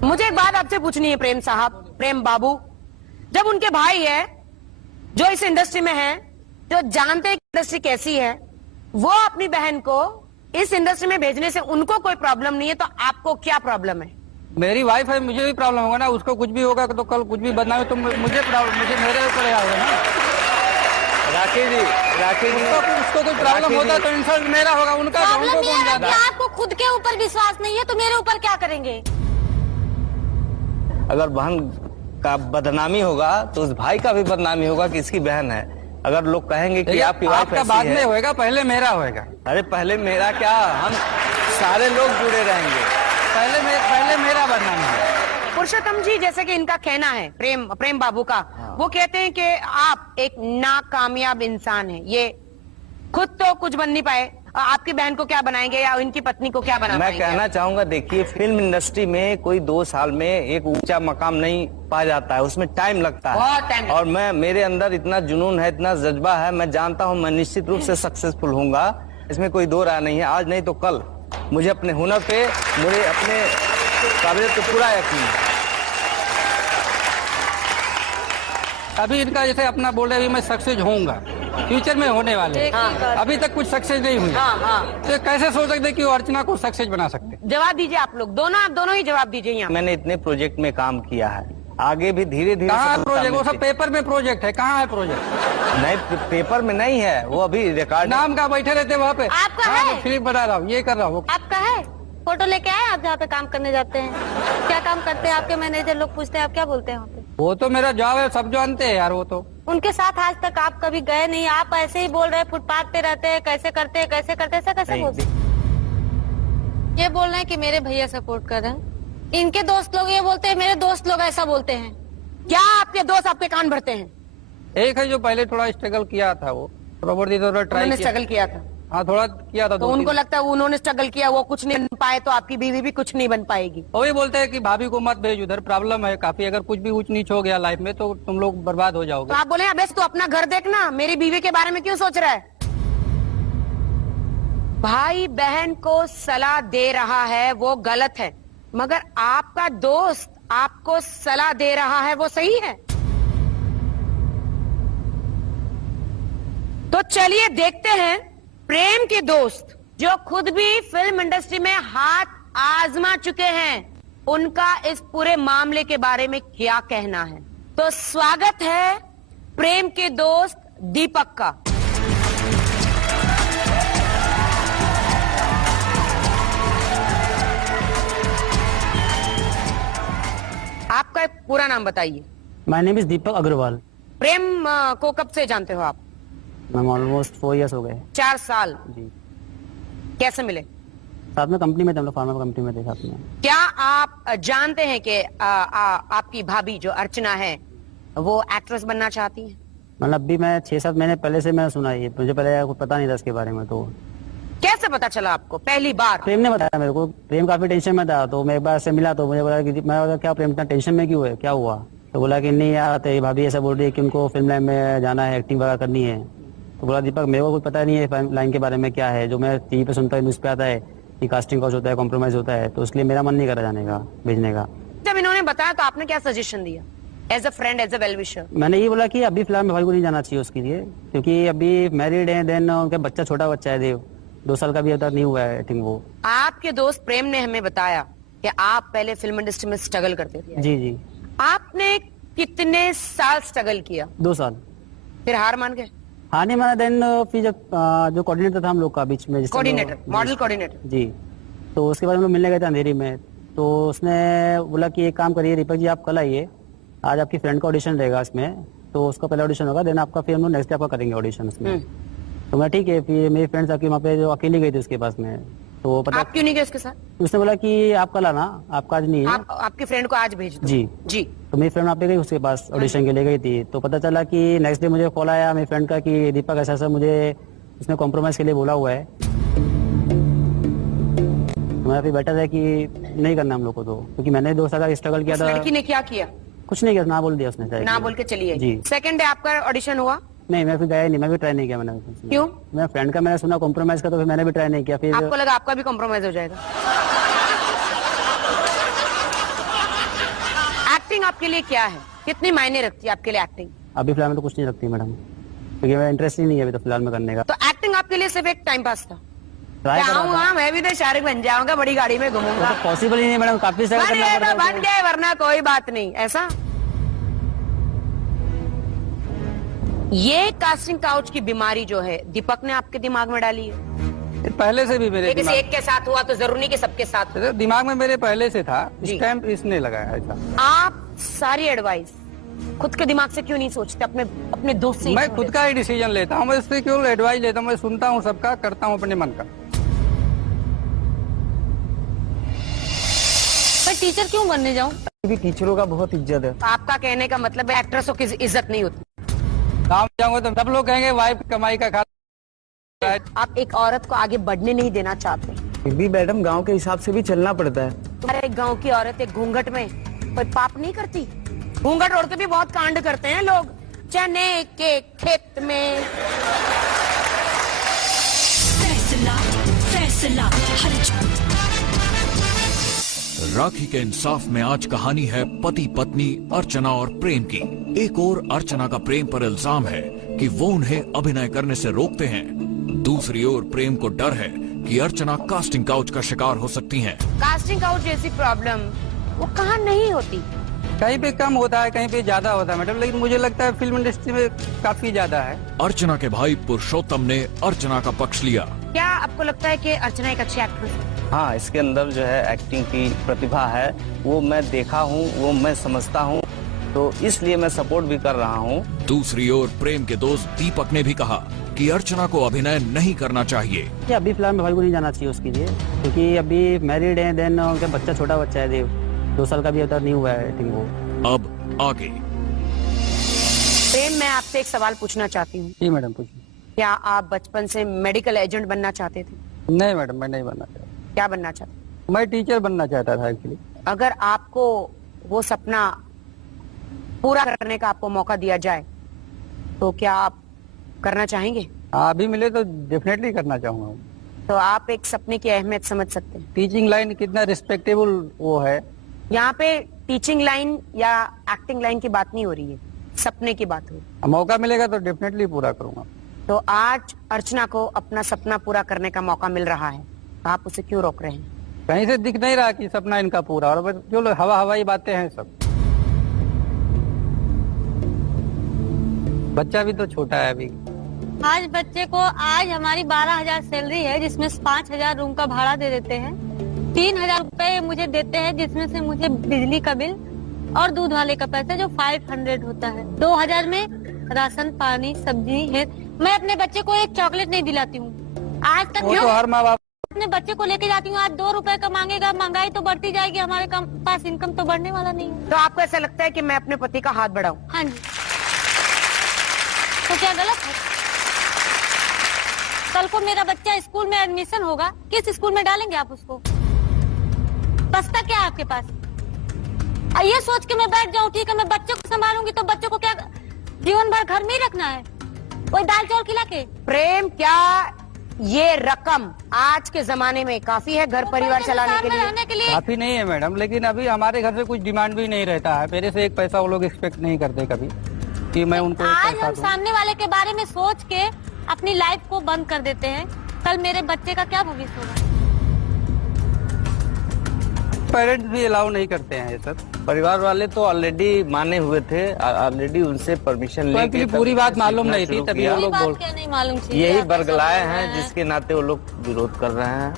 मुझे एक बात आपसे पूछनी है प्रेम साहब, प्रेम बाबू, जब उनके भाई है जो इस इंडस्ट्री में है, जो जानते हैं कि इंडस्ट्री कैसी है, वो अपनी बहन को इस इंडस्ट्री में भेजने से उनको कोई प्रॉब्लम नहीं है, तो आपको क्या प्रॉब्लम है? मेरी वाइफ है, मुझे भी प्रॉब्लम होगा ना, उसको कुछ भी होगा तो कल कुछ भी बदनामी तो मुझे प्रॉब्लम, मुझे मेरे ऊपर आएगा ना। राखी जी उसको कोई प्रॉब्लम होता तो इंसल्ट मेरा होगा, उनका प्रॉब्लम उनको ये कौन है जानता कि है? आपको खुद के ऊपर विश्वास नहीं है तो मेरे ऊपर क्या करेंगे? अगर बहन का बदनामी होगा तो उस भाई का भी बदनामी होगा कि इसकी बहन है। अगर लोग कहेंगे कि आपकी वाइफ आपका ऐसी बाद है, में होएगा, पहले मेरा होएगा। अरे पहले मेरा क्या, हम सारे लोग जुड़े रहेंगे। पहले मेरा बदनामी है। पुरुषोत्तम जी, जैसे कि इनका कहना है, प्रेम बाबू का, वो कहते हैं कि आप एक नाकामयाब इंसान हैं, ये खुद तो कुछ बन नहीं पाए, आपकी बहन को क्या बनाएंगे या इनकी पत्नी को क्या बना मैं पाएंगे? कहना चाहूंगा, देखिए फिल्म इंडस्ट्री में कोई 2 साल में एक ऊंचा मकाम नहीं पा जाता है, उसमें टाइम लगता बहुत है। टाइम और मेरे अंदर इतना जुनून है, इतना जज्बा है, मैं जानता हूँ मैं निश्चित रूप से सक्सेसफुल होऊंगा, इसमें कोई दो राय नहीं है। आज नहीं तो कल मुझे अपने हुनर पे, मुझे अपने काबिलियत पे पूरा यकीन है। अभी इनका जैसे अपना बोल रहे, अभी मैं सक्सेस होऊंगा, फ्यूचर में होने वाले, अभी तक कुछ सक्सेस नहीं हुई, तो कैसे सोच सकते कि वो अर्चना को सक्सेस बना सकते? जवाब दीजिए आप लोग, आप दोनों ही जवाब दीजिए यहाँ। मैंने इतने प्रोजेक्ट में काम किया है, आगे भी धीरे धीरे। कहाँ है प्रोजेक्ट? वो सब पेपर में प्रोजेक्ट है, कहाँ है प्रोजेक्ट? नहीं, पेपर में नहीं है, वो अभी रिकॉर्ड। नाम का बैठे रहते वहाँ पे, आपका है? फिल्म बना रहा हूँ, ये कर रहा हूँ। आपका है? फोटो लेके आए आप जहाँ पे काम करने जाते हैं? क्या काम करते हैं आपके मैनेजर लोग? पूछते हैं आप क्या बोलते हैं वहाँ पे? वो तो मेरा जॉब है, सब जानते हैं यार। वो तो उनके साथ आज तक आप कभी गए नहीं, आप ऐसे ही बोल रहे हैं फुटपाथ पे रहते हैं, कैसे करते हैं, कैसे करते हैं, ऐसा कैसे बोलते हैं? ये बोल रहे हैं कि मेरे भैया सपोर्ट कर रहे हैं, इनके दोस्त लोग ये बोलते हैं, मेरे दोस्त लोग ऐसा बोलते हैं। क्या आपके दोस्त आपके कान भरते हैं? एक है जो पहले थोड़ा स्ट्रगल किया था, वो प्रॉपर्टी थोड़ा ट्राई उन्होंने किया, स्ट्रगल किया था, हाँ थोड़ा किया था। तो उनको लगता है उन्होंने स्ट्रगल किया, वो कुछ नहीं बन पाए, तो आपकी बीवी भी कुछ नहीं बन पाएगी। वो भी बोलते हैं कि भाभी को मत भेज उधर, प्रॉब्लम है काफी, अगर कुछ भी ऊंच नीच हो गया लाइफ में तो तुम लोग बर्बाद हो तो जाओगे। आप बोले अबे तू अपना घर देखना, मेरी बीवी के बारे में क्यों सोच रहा है? भाई बहन को सलाह दे रहा है वो गलत है, मगर आपका दोस्त आपको सलाह दे रहा है वो सही है। तो चलिए देखते हैं प्रेम के दोस्त जो खुद भी फिल्म इंडस्ट्री में हाथ आजमा चुके हैं, उनका इस पूरे मामले के बारे में क्या कहना है। तो स्वागत है प्रेम के दोस्त दीपक का। आपका पूरा नाम बताइए। माय नेम इज दीपक अग्रवाल। प्रेम को कब से जानते हो आप? मैम ऑलमोस्ट 4 इयर्स हो गए। 4 साल। जी। कैसे मिले? साथ में कंपनी में थे, हम लोग फार्मा कंपनी में थे साथ में। क्या आप जानते हैं कि आपकी भाभी जो अर्चना है वो एक्ट्रेस बनना चाहती है? मतलब अभी मैं 6-7 महीने पहले से मैं सुना, ये मुझे पहले कुछ पता नहीं था इसके बारे में। तो कैसे पता चला आपको पहली बार? प्रेम ने बताया मेरे को। प्रेम काफी टेंशन में था, तो मैं एक बार से मिला तो मुझे बोला कि मैं बोला क्या प्रेम इतना टेंशन में क्यों है, क्या हुआ? तो बोला कि नहीं यार, तेरी भाभी ऐसा बोल रही है कि उनको फिल्म लाइन में जाना है, एक्टिंग वगैरह करनी है। तो बोला दीपक मेरे को कुछ पता नहीं है लाइन के बारे में क्या है, जो मैं टीवी पे सुनता है, न्यूज पे आता है कि कास्टिंग काउच होता है, कॉम्प्रोमाइज होता है, तो इसलिए मेरा मन नहीं करा जाने का, भेजने का। जब इन्होंने बताया तो आपने क्या सजेशन दिया as a friend, as a well wisher? मैंने ये बोला कि अभी फिलहाल भाई को नहीं जाना चाहिए उसके लिए, क्योंकि अभी मैरिड है, देन उनका बच्चा, छोटा बच्चा है, देव 2 साल का भी अभी नहीं हुआ है आई थिंक। वो आपके दोस्त प्रेम ने हमें बताया कि आप पहले फिल्म इंडस्ट्री में स्ट्रगल करते थे। जी जी। आपने कितने साल स्ट्रगल किया? 2 साल। फिर हार मान गए? हाँ नहीं माना। देन फिर जब जो कोऑर्डिनेटर था हम लोग का बीच में, कोऑर्डिनेटर, मॉडल कोऑर्डिनेटर जी, तो उसके बाद हम लोग मिलने गए थे अंधेरी में। तो उसने बोला कि एक काम करिए दीपक जी, आप कल आइए, आज आपकी फ्रेंड का ऑडिशन रहेगा इसमें, तो उसका पहला ऑडिशन होगा, देन आपका फिर हम लोग नेक्स्ट डे आपका करेंगे ऑडिशन उसमें। तो मैं ठीक है, फिर मेरी फ्रेंड्स आके वहाँ पे जो अकेली गई थी उसके पास में, तो वो पता, आप क्यों नहीं गए उसके साथ? उसने बोला कि आप कल आना, आपका आज नहीं है। आपके फ्रेंड को आज भेज दो। जी जी। तो मेरी फ्रेंड वहाँ पे गई, उसके पास ऑडिशन के लिए गई थी। तो पता चला कि नेक्स्ट डे मुझे कॉल आया मेरी फ्रेंड का कि दीपक ऐसा मुझे उसने कॉम्प्रोमाइज के लिए बोला हुआ है। मेरा फिर बेटर है कि नहीं करना हम लोग को, तो क्योंकि मैंने 2 साल का स्ट्रगल किया उस था। लड़की ने क्या किया? कुछ नहीं किया, ना बोल दिया उसने। ना बोल के चलिए। जी। सेकंड डे आपका ऑडिशन हुआ? नहीं, मैं फिर गया नहीं, मैं भी ट्राई नहीं किया। मैंने क्यों? मेरा फ्रेंड का मैंने सुना कॉम्प्रोमाइज का, तो फिर मैंने भी ट्राई नहीं किया। फिर आपको लगा आपका भी कॉम्प्रोमाइज हो जाएगा? एक्टिंग आपके लिए क्या है? कितनी मायने रखती है आपके लिए एक्टिंग? अभी फिलहाल में तो कुछ नहीं रखती मैडम, क्योंकि मेरा इंटरेस्ट ही नहीं है अभी तो फिलहाल में करने का। तो एक्टिंग आपके लिए सिर्फ एक टाइम पास था? ट्राई कर रहा था। मैं भी तो शाहरुख बन जाऊंगा, बड़ी गाड़ी में घूमूंगा। तो पॉसिबल ही नहीं मैडम, काफी सारा करना पड़ता है। बन गए, वरना कोई बात नहीं। ऐसा ये कास्टिंग काउच की बीमारी जो है दीपक ने आपके दिमाग में डाली है? पहले से भी मेरे किसी एक के साथ हुआ तो जरूरी नहीं कि सबके साथ हो। दिमाग में मेरे पहले से था, जी। स्टैम्प इसने लगाया ऐसा। आप सारी एडवाइस खुद के दिमाग से क्यों नहीं सोचते, अपने दोस्त से? मैं खुद का ही डिसीजन लेता हूँ, मैं इससे क्यों एडवाइस लेता हूँ? मैं सुनता हूँ सबका, करता हूँ अपने मन का। मैं टीचर क्यों बनने जाऊँ? भी टीचरों का बहुत इज्जत है। आपका कहने का मतलब है एक्ट्रेसों की इज्जत नहीं होती? काम जाऊंगा तो सब लोग कहेंगे वाइफ कमाई का खा। आप एक औरत को आगे बढ़ने नहीं देना चाहते? फिर भी मैडम गांव के हिसाब से भी चलना पड़ता है। तुम्हारे गांव की औरत एक घूंघट में कोई पाप नहीं करती? घूंघट ओढ़ के भी बहुत कांड करते हैं लोग, चने के खेत में। फैसला फैसला हर राखी के इंसाफ में आज कहानी है पति पत्नी अर्चना और प्रेम की। एक और अर्चना का प्रेम पर इल्जाम है कि वो उन्हें अभिनय करने से रोकते हैं। दूसरी ओर प्रेम को डर है कि अर्चना कास्टिंग काउच का शिकार हो सकती हैं। कास्टिंग काउच जैसी प्रॉब्लम वो कहाँ नहीं होती? कहीं पे कम होता है, कहीं पे ज्यादा होता है मैडम, लेकिन मुझे लगता है फिल्म इंडस्ट्री में काफी ज्यादा है। अर्चना के भाई पुरुषोत्तम ने अर्चना का पक्ष लिया। क्या आपको लगता है कि अर्चना एक अच्छी एक्ट्रेस है? हाँ, इसके अंदर जो है एक्टिंग की प्रतिभा है, वो मैं देखा हूँ, वो मैं समझता हूँ, तो इसलिए मैं सपोर्ट भी कर रहा हूँ। दूसरी ओर प्रेम के दोस्त दीपक ने भी कहा कि अर्चना को अभिनय नहीं करना चाहिए। कि अभी फिलहाल में भाई को नहीं जाना चाहिए उसके लिए, क्योंकि अभी मैरिड है, देन उनका बच्चा छोटा बच्चा है, देव 2 साल का भी अभी नहीं हुआ है। आई थिंक वो अब आगे प्रेम, मैं आपसे एक सवाल पूछना चाहती हूँ। जी मैडम पूछिए। क्या आप बचपन से मेडिकल एजेंट बनना चाहते थे? नहीं मैडम, मैं नहीं बनना चाहता। क्या बनना चाहते? मैं टीचर बनना चाहता था एक्चुअली। अगर आपको वो सपना पूरा करने का आपको मौका दिया जाए तो क्या आप करना चाहेंगे? अभी मिले तो डेफिनेटली करना चाहूंगा। तो आप एक सपने की अहमियत समझ सकते हैं। टीचिंग लाइन कितना रिस्पेक्टेबल वो है। यहाँ पे टीचिंग लाइन या एक्टिंग लाइन की बात नहीं हो रही है, सपने की बात हो रही है। मौका मिलेगा तो डेफिनेटली पूरा करूंगा। तो आज अर्चना को अपना सपना पूरा करने का मौका मिल रहा है, आप उसे क्यों रोक रहे हैं? कहीं से दिख नहीं रहा कि सपना इनका पूरा, और बस जो हवाई बातें हैं सब। बच्चा भी तो छोटा है अभी। आज बच्चे को आज हमारी 12,000 सैलरी है, जिसमें 5,000 रूम का भाड़ा दे देते हैं, 3,000 रुपए मुझे देते हैं, जिसमें से मुझे बिजली का बिल और दूध वाले का पैसा जो 500 होता है। 2,000 में राशन पानी सब्जी है। मैं अपने बच्चे को एक चॉकलेट नहीं दिलाती हूँ आज तक। वो तो हर माँ बाप अपने बच्चे को लेके जाती हूँ, आज 2 रुपए का मांगेगा, महंगाई तो बढ़ती जाएगी, हमारे पास इनकम तो बढ़ने वाला नहीं है। तो आपको ऐसा लगता है कि मैं अपने पति का हाथ बढ़ाऊं? हाँ जी। तो क्या गलत है? कल को मेरा बच्चा स्कूल में एडमिशन होगा, किस स्कूल में डालेंगे आप उसको? बचता क्या आपके पास? ये सोच के मैं बैठ जाऊं ठीक है मैं बच्चे को संभालूंगी, तो बच्चे को क्या जीवन भर घर में ही रखना है, कोई दाल चावल खिला के? प्रेम, क्या ये रकम आज के जमाने में काफी है घर परिवार चलाने के लिए? रहने के लिए काफी नहीं है मैडम, लेकिन अभी हमारे घर से कुछ डिमांड भी नहीं रहता है। मेरे से एक पैसा वो लोग एक्सपेक्ट नहीं करते कभी कि मैं उनको आज पैसा हम दूं। सामने वाले के बारे में सोच के अपनी लाइफ को बंद कर देते हैं, कल मेरे बच्चे का क्या भविष्य होगा? पेरेंट्स भी अलाउ नहीं करते हैं ये सब। परिवार वाले तो ऑलरेडी माने हुए थे, ऑलरेडी उनसे परमिशन तो लेके एक्चुअली पूरी बात मालूम नहीं थी, शुरू तभी किया। वो लोग बात बोल क्या नहीं मालूम थी? यही आप ऐसा बरगलाए बोल रहे हैं जिसके नाते वो लोग विरोध कर रहे हैं,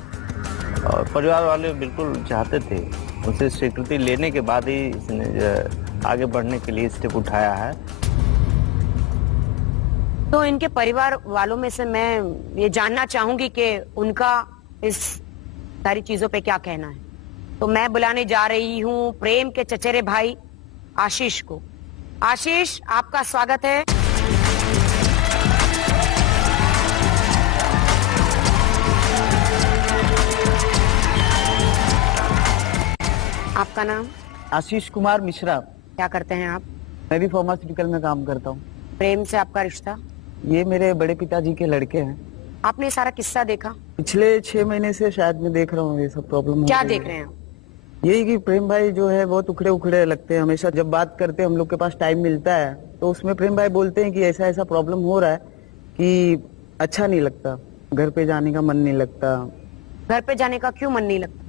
और परिवार वाले बिल्कुल चाहते थे, उनसे स्वीकृति लेने के बाद ही इसने जो आगे बढ़ने के लिए स्टेप उठाया है। तो इनके परिवार वालों में से मैं ये जानना चाहूंगी कि उनका इस सारी चीजों पे क्या कहना है। तो मैं बुलाने जा रही हूँ प्रेम के चचेरे भाई आशीष को। आशीष, आपका स्वागत है। आपका नाम? आशीष कुमार मिश्रा। क्या करते हैं आप? मैं भी फार्मास्यूटिकल में काम करता हूँ। प्रेम से आपका रिश्ता? ये मेरे बड़े पिताजी के लड़के हैं। आपने सारा किस्सा देखा? पिछले 6 महीने से शायद मैं देख रहा हूँ ये सब प्रॉब्लम। क्या देख रहे हैं आप? यही कि प्रेम भाई जो है बहुत उखड़े उखड़े लगते हैं। हमेशा जब बात करते हैं, हम लोग के पास टाइम मिलता है तो उसमें प्रेम भाई बोलते हैं कि ऐसा ऐसा प्रॉब्लम हो रहा है कि अच्छा नहीं लगता, घर पे जाने का मन नहीं लगता। घर पे जाने का क्यों मन नहीं लगता?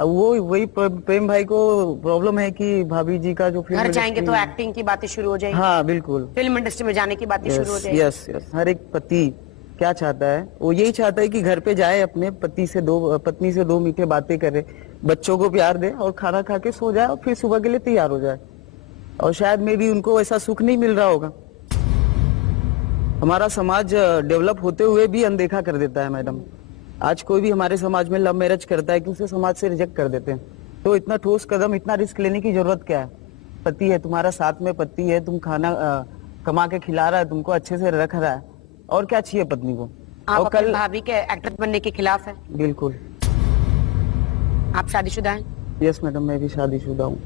अब वही प्रेम भाई को प्रॉब्लम है कि भाभी जी का जो घर जाएंगे तो एक्टिंग की बातें शुरू हो जाएंगी। हाँ बिल्कुल, फिल्म इंडस्ट्री में जाने की बातें शुरू हो जाएगी। Yes yes. हर एक पति क्या चाहता है, वो यही चाहता है कि घर पे जाए, अपने पत्नी से दो मीठे बातें करे, बच्चों को प्यार दे और खाना खा के सो जाए और फिर सुबह के लिए तैयार हो जाए। और शायद में भी उनको ऐसा सुख नहीं मिल रहा होगा। हमारा समाज डेवलप होते हुए भी अनदेखा कर देता है मैडम। आज कोई भी हमारे समाज में लव मैरिज करता है कि उसे समाज से रिजेक्ट कर देते हैं। तो इतना ठोस कदम, इतना रिस्क लेने की जरूरत क्या है? पति है तुम्हारा, साथ में पति है, तुम खाना कमा के खिला रहा है, तुमको अच्छे से रख रहा है, और क्या चाहिए पत्नी को? आप और अपनी भाभी के एक्टर बनने के खिलाफ है? बिल्कुल। आप शादीशुदा हैं? यस मैडम, मैं भी शादीशुदा हूँ।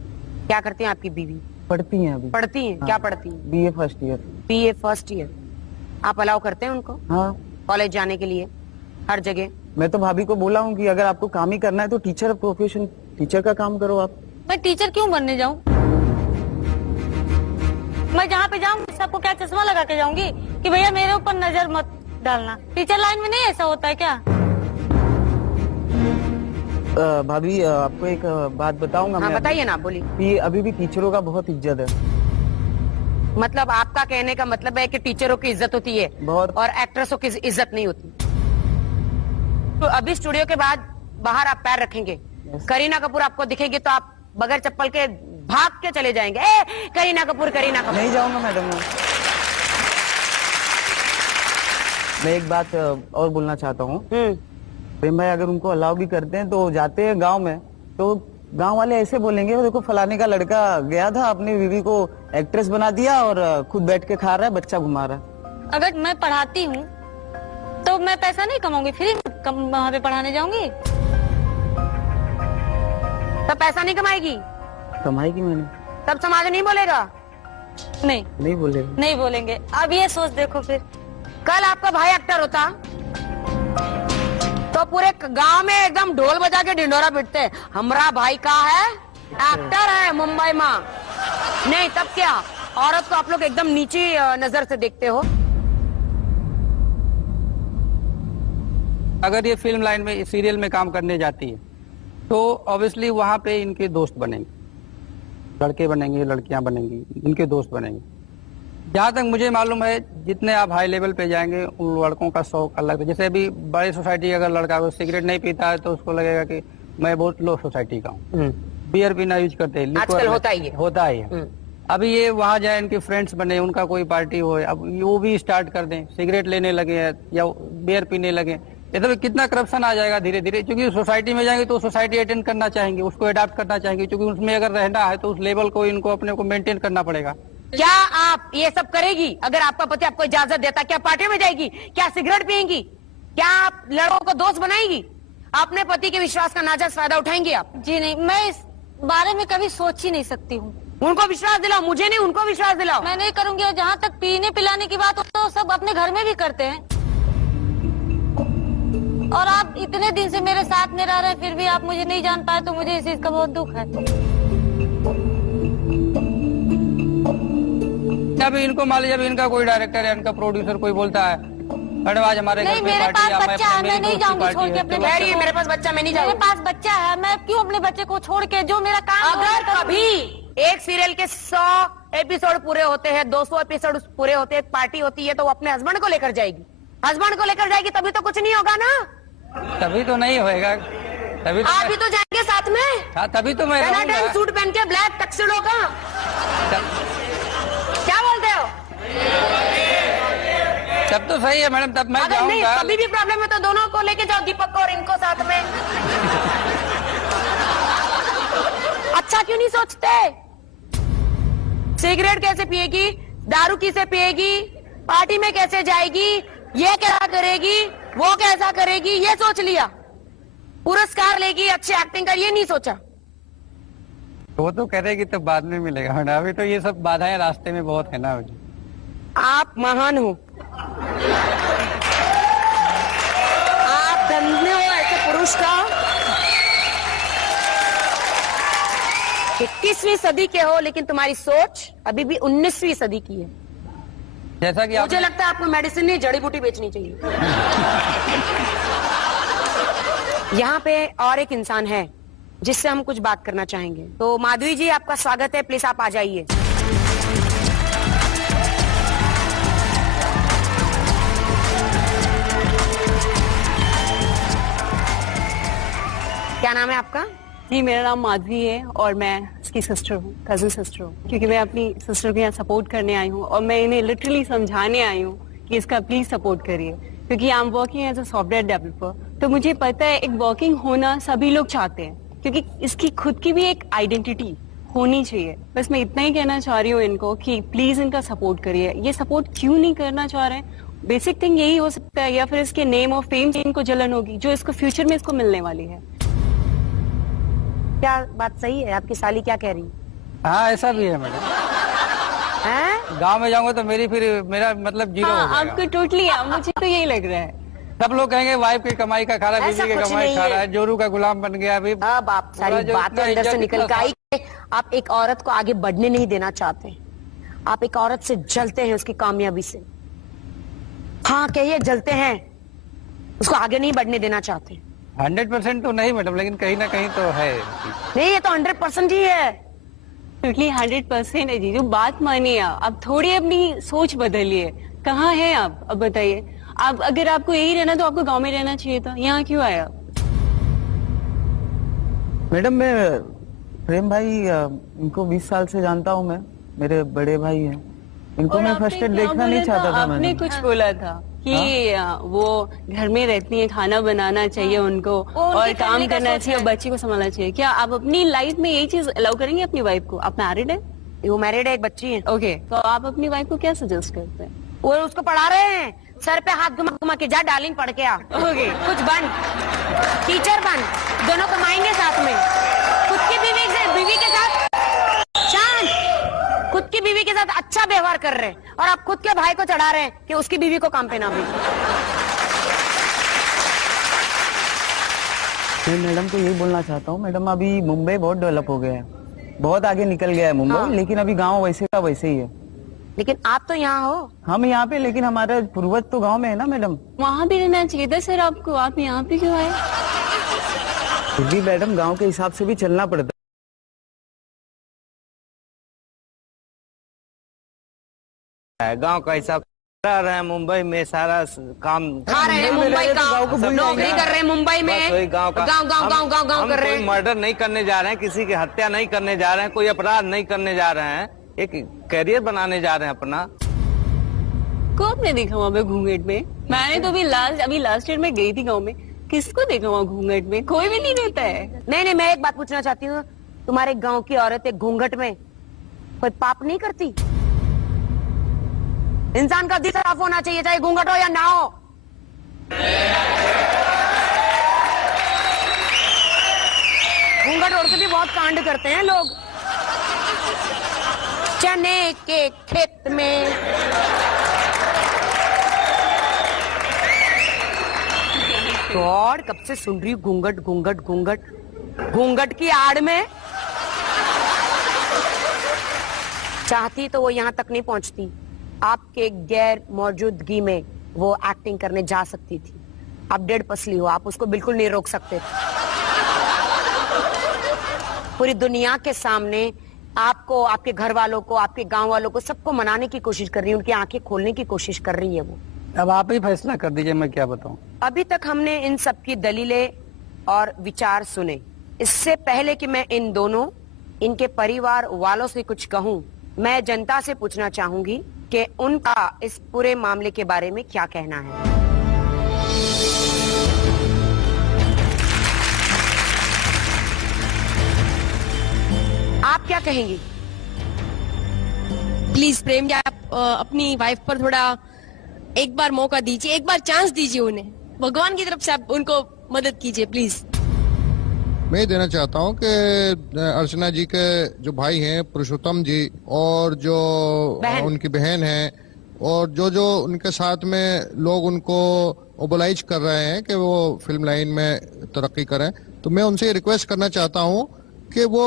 क्या करती हैं आपकी बीवी? पढ़ती हैं अभी। पढ़ती हैं? क्या पढ़ती हैं? BA first year. BA first year. आप अलाउ करते हैं उनको हाँ, कॉलेज जाने के लिए हर जगह? मैं तो भाभी को बोला हूँ कि अगर आपको काम ही करना है तो टीचर प्रोफेशन, टीचर का काम करो आप। मैं टीचर क्यों बनने जाऊँ? मैं जहाँ पे जाऊँगी सबको क्या चश्मा लगा के जाऊंगी कि भैया मेरे ऊपर नजर मत डालना? टीचर लाइन में नहीं ऐसा होता है क्या? भाभी आपको एक बात बताऊंगा। हाँ मैं बताइए ना, बोलिए। कि अभी भी टीचरों का बहुत इज्जत है। मतलब आपका कहने का मतलब है कि टीचरों की इज्जत होती है बहुत। और एक्ट्रेसों की इज्जत नहीं होती। तो अभी स्टूडियो के बाद बाहर आप पैर रखेंगे, करीना कपूर आपको दिखेगी तो आप बगैर चप्पल के भाग के चले जाएंगे। ए करीना कपूर, करीना कपूर। नहीं जाऊंगा मैडम। मैं एक बात और बोलना चाहता हूँ। प्रेम भाई अगर उनको अलाउ भी करते हैं तो जाते हैं गांव में तो गांव वाले ऐसे बोलेंगे, देखो फलाने का लड़का गया था, अपनी बीवी को एक्ट्रेस बना दिया और खुद बैठ के खा रहा है, बच्चा घुमा रहा है। अगर मैं पढ़ाती हूँ तो मैं पैसा नहीं कमाऊंगी, फ्री वहाँ पे पढ़ाने जाऊंगी तब पैसा नहीं कमाएगी? कमाएगी मैंने। तब समाज नहीं बोलेगा? नहीं बोलेगा। नहीं बोलेंगे। अब ये सोच देखो, फिर कल आपका भाई एक्टर होता तो पूरे गांव में एकदम ढोल बजा के ढिंडोरा पीटते, हमारा भाई का है, एक्टर है मुंबई में। नहीं तब क्या, औरत को आप लोग एकदम नीची नजर से देखते हो। अगर ये फिल्म लाइन में, सीरियल में काम करने जाती है तो ऑब्वियसली वहाँ पे इनके दोस्त बनेंगे, लड़के बनेंगे, लड़कियां बनेंगी, इनके दोस्त बनेंगे। जहाँ तक मुझे मालूम है, जितने आप हाई लेवल पे जाएंगे उन लड़कों का शौक अलग है। जैसे अभी बड़े सोसाइटी अगर लड़का को सिगरेट नहीं पीता है तो उसको लगेगा कि मैं बहुत लो सोसाइटी का हूँ, बियर पीना यूज करते हैं, आजकल होता ही है। अभी ये वहाँ जाए, इनके फ्रेंड्स बने, उनका कोई पार्टी हो, अब वो भी स्टार्ट कर दें, सिगरेट लेने लगे या बियर पीने लगे, ये तो कितना करप्शन आ जाएगा धीरे धीरे। क्योंकि सोसाइटी में जाएंगे तो सोसाइटी अटेंड करना चाहेंगे, उसको अडॉप्ट करना चाहेंगे, क्योंकि उसमें अगर रहना है तो उस लेवल को इनको अपने को मेंटेन करना पड़ेगा। क्या आप ये सब करेगी अगर आपका पति आपको इजाजत देता? क्या पार्टी में जाएगी? क्या सिगरेट पिएंगी? क्या आप लड़कों को दोस्त बनाएंगी? अपने पति के विश्वास का नाजायज फायदा उठाएंगी आप? जी नहीं, मैं इस बारे में कभी सोच ही नहीं सकती हूँ। उनको विश्वास दिलाओ, मुझे नहीं, उनको विश्वास दिलाओ। मैं नहीं करूँगी। और जहाँ तक पीने पिलाने की बात हो तो सब अपने घर में भी करते हैं। और आप इतने दिन से मेरे साथ में रह रहे हैं, फिर भी आप मुझे नहीं जान पाए तो मुझे इस चीज का बहुत दुख है। जब इनको मान लीजिए, जब इनका कोई डायरेक्टर या इनका प्रोड्यूसर कोई बोलता है मैडम आज हमारे घर पे मेरे पार्टी पास है, बच्चा है, मैं नहीं जाऊंगी छोड़ के अपने बच्चे को। मेरे पास बच्चा, मैं नहीं जाऊंगी। मेरे पास बच्चा है, मैं क्यों अपने बच्चे को छोड़ के जो मेरा काम। अगर कभी एक सीरियल के 100 एपिसोड पूरे होते हैं, 200 एपिसोड पूरे होते हैं, पार्टी होती है तो वो अपने हस्बैंड को लेकर जाएगी। हस्बैंड को लेकर जाएगी तभी तो कुछ नहीं होगा ना। तभी तो नहीं होएगा, तभी तो आप भी तो जाएंगे साथ में। हाँ, तभी तो मैं रहूंगा। सूट पहन के ब्लैक टक्सिडो का, क्या बोलते हो? तब तो सही है मैडम, तब मैं अगर नहीं जाऊंगा। कभी भी प्रॉब्लम है तो दोनों को लेके जाओ, दीपक को और इनको साथ में। अच्छा क्यों नहीं सोचते? सिगरेट कैसे पिएगी, दारू किसे पिएगी, पार्टी में कैसे जाएगी, ये क्या करेगी, वो कैसा करेगी, ये सोच लिया। पुरस्कार लेगी, अच्छी एक्टिंग कर, ये नहीं सोचा। वो तो करेगी तो बाद में मिलेगा मैडम, अभी तो ये सब बाधाएं रास्ते में बहुत है ना। आप महान हो, आप धन्य हो ऐसे पुरुष का। 21वीं सदी के हो लेकिन तुम्हारी सोच अभी भी 19वीं सदी की है। जैसा कि मुझे लगता है आपको मेडिसिन नहीं, जड़ी बूटी बेचनी चाहिए। यहाँ पे और एक इंसान है जिससे हम कुछ बात करना चाहेंगे। तो माधवी जी आपका स्वागत है, प्लीज आप आ जाइए। क्या नाम है आपका? जी मेरा नाम माधवी है और मैं इसकी सिस्टर हूँ, कजिन सिस्टर हूँ, क्योंकि मैं अपनी सिस्टर को यहाँ सपोर्ट करने आई हूँ और मैं इन्हें लिटरली समझाने आई हूँ कि इसका प्लीज सपोर्ट करिए, क्योंकि I am working as a software developer. तो मुझे पता है एक वर्किंग होना सभी लोग चाहते हैं, क्योंकि इसकी खुद की भी एक आइडेंटिटी होनी चाहिए। बस मैं इतना ही कहना चाह रही हूँ इनको कि प्लीज इनका सपोर्ट करिए। ये सपोर्ट क्यों नहीं करना चाह रहे हैं, बेसिक थिंग यही हो सकता है, या फिर इसके नेम और फेम से इनको जलन होगी जो इसको फ्यूचर में इसको मिलने वाली है। क्या बात सही है? आपकी साली क्या कह रही है? हाँ ऐसा भी है मैडम, हैं? गांव में जाऊंगा तो मेरा मतलब जीरो हो हाँ, जाएगा। आपको टोटली मुझे तो यही लग रहा है। सब लोग कहेंगे वाइफ की कमाई का खा रहा है, ऐसा बीवी की कुछ कमाई नहीं खा है। रहा है, जोरू का गुलाम बन गया अभी। अब आप सारी जो बातें इतना अंदर से इज्जत निकल इतना के आई। आप एक औरत को आगे बढ़ने नहीं देना चाहते, आप एक औरत से जलते हैं उसकी कामयाबी से। हाँ कहिए, जलते हैं, उसको आगे नहीं बढ़ने देना चाहते। 100% तो नहीं मैडम, लेकिन कहीं ना कहीं तो है। नहीं ये तो 100% ही है। टोटली 100% है जीजू, बात मानिए। आप थोड़ी अपनी सोच बदलिए। कहाँ हैं आप, अब बताइए। आप अगर आपको यही रहना तो आपको गांव में रहना चाहिए था, यहाँ क्यों आया? मैडम मैं प्रेम भाई इनको 20 साल से जानता हूँ मैं, मेरे बड़े भाई हैं। इनको और मैं आपने फर्स्ट एड क्या देखना नहीं बोला चाहता था आपने मैंने। कुछ बोला था कि वो घर में रहती है, खाना बनाना चाहिए उनको और काम करना चाहिए और बच्चे को संभालना चाहिए। क्या आप अपनी लाइफ में यही चीज अलाउ करेंगे अपनी वाइफ को? आप मैरिड है? वो मैरिड है, एक बच्ची है। ओके, तो आप अपनी वाइफ को क्या सजेस्ट करते हैं? वो उसको पढ़ा रहे हैं, सर पे हाथ घुमा घुमा के, जा डार्लिंग पढ़ के आ। ओके, कुछ बन, टीचर बन, दोनों कमाएंगे साथ में। खुद की बीवी के साथ शांत, खुद की बीवी के साथ अच्छा व्यवहार कर रहे हैं और आप खुद के भाई को चढ़ा रहे हैं कि उसकी बीवी को काम पे ना भेजें। मैं मैडम को यही बोलना चाहता हूँ, मैडम अभी मुंबई बहुत डेवलप हो गया है, बहुत आगे निकल गया है मुंबई। हाँ। लेकिन अभी गांव वैसे का वैसे ही है। लेकिन आप तो यहाँ हो। हम यहाँ पे, लेकिन हमारा पूर्वज तो गांव में है ना मैडम। वहाँ भी रहना चाहिए था सर आपको, आप यहाँ पे क्यों आए? फिर भी मैडम गांव के हिसाब से भी चलना पड़ता है। गांव का हिसाब रह रहे हैं, मुंबई में सारा काम खा रहे हैं मुंबई का, नौकरी कर रहे हैं मुंबई में, वही गांव का गाँव कर रहे कोई हैं। मर्डर नहीं करने जा रहे हैं, किसी की हत्या नहीं करने जा रहे हैं, कोई अपराध नहीं करने जा रहे हैं, एक करियर बनाने जा रहे हैं अपना। को आपने देखा वहाँ पे घूंघट में? मैंने तो अभी लास्ट ईयर में गई थी गाँव में, किसको देखा वहाँ घूंघट में? कोई भी नहीं रहता है। नहीं मैं एक बात पूछना चाहती हूँ, तुम्हारे गांव की औरतें घूंघट में कोई पाप नहीं करती? इंसान का दिल साफ होना चाहिए, चाहे घूंघट हो या ना हो। घूंघट ओढ़ के भी बहुत कांड करते हैं लोग। चने के खेत में गॉड, कब से सुन रही हूँ घूंघट घूंघट घूंघट, घूंघट की आड़ में। चाहती तो वो यहाँ तक नहीं पहुंचती, आपके गैर मौजूदगी में वो एक्टिंग करने जा सकती थी। आप डेढ़ पसली हो, आप उसको बिल्कुल नहीं रोक सकते थे। पूरी दुनिया के सामने आपको, आपके घर वालों को, आपके गांव वालों को, सबको मनाने की कोशिश कर रही है, उनकी आंखें खोलने की कोशिश कर रही है वो। अब आप ही फैसला कर दीजिए, मैं क्या बताऊं। अभी तक हमने इन सब की दलीलें और विचार सुने। इससे पहले कि मैं इन दोनों, इनके परिवार वालों से कुछ कहूं, मैं जनता से पूछना चाहूंगी कि उनका इस पूरे मामले के बारे में क्या कहना है। आप क्या कहेंगी? प्लीज प्रेम जी, आप अपनी वाइफ पर थोड़ा एक बार मौका दीजिए, एक बार चांस दीजिए उन्हें, भगवान की तरफ से आप उनको मदद कीजिए प्लीज। मैं ये देना चाहता हूँ कि अर्चना जी के जो भाई हैं पुरुषोत्तम जी और जो उनकी बहन है और जो उनके साथ में लोग उनको ओबलाइज कर रहे हैं कि वो फिल्म लाइन में तरक्की करें, तो मैं उनसे रिक्वेस्ट करना चाहता हूँ कि वो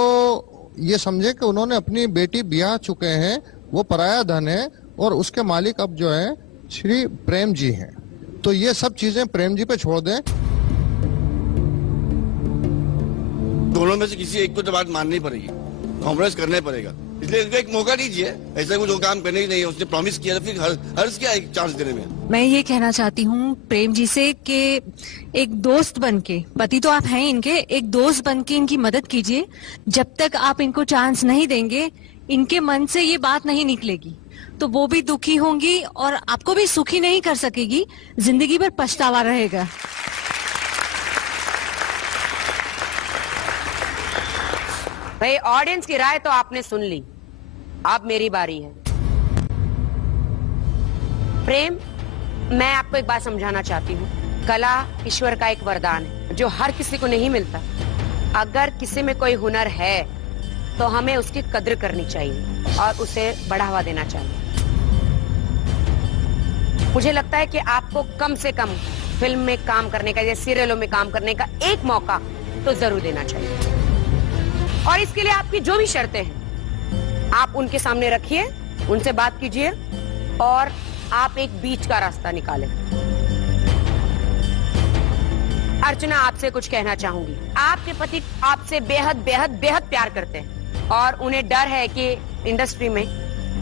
ये समझे कि उन्होंने अपनी बेटी ब्याह चुके हैं, वो पराया धन है और उसके मालिक अब जो है श्री प्रेम जी हैं, तो ये सब चीजें प्रेम जी पे छोड़ दें। दोनों में से किसी एक को तो बात माननी पड़ेगी, कॉम्प्रोमाइज करना पड़ेगा, इसलिए इनको एक मौका दीजिए। ऐसा कुछ वो काम करने ही नहीं है, उसने प्रॉमिस किया तो फिर हर्ज क्या एक चांस देने में। मैं ये कहना चाहती हूँ प्रेम जी से कि एक दोस्त बनके, पति तो आप हैं इनके, एक दोस्त बनके इनकी मदद कीजिए। जब तक आप इनको चांस नहीं देंगे, इनके मन से ये बात नहीं निकलेगी तो वो भी दुखी होंगी और आपको भी सुखी नहीं कर सकेगी, जिंदगी भर पछतावा रहेगा। भाई ऑडियंस की राय तो आपने सुन ली, अब मेरी बारी है। प्रेम, मैं आपको एक बात समझाना चाहती हूँ, कला ईश्वर का एक वरदान है जो हर किसी को नहीं मिलता। अगर किसी में कोई हुनर है तो हमें उसकी कद्र करनी चाहिए और उसे बढ़ावा देना चाहिए। मुझे लगता है कि आपको कम से कम फिल्म में काम करने का या सीरियलों में काम करने का एक मौका तो जरूर देना चाहिए, और इसके लिए आपकी जो भी शर्तें हैं आप उनके सामने रखिए, उनसे बात कीजिए और आप एक बीच का रास्ता निकालें। अर्चना, आपसे कुछ कहना चाहूंगी। आपके पति आपसे बेहद बेहद बेहद प्यार करते हैं और उन्हें डर है कि इंडस्ट्री में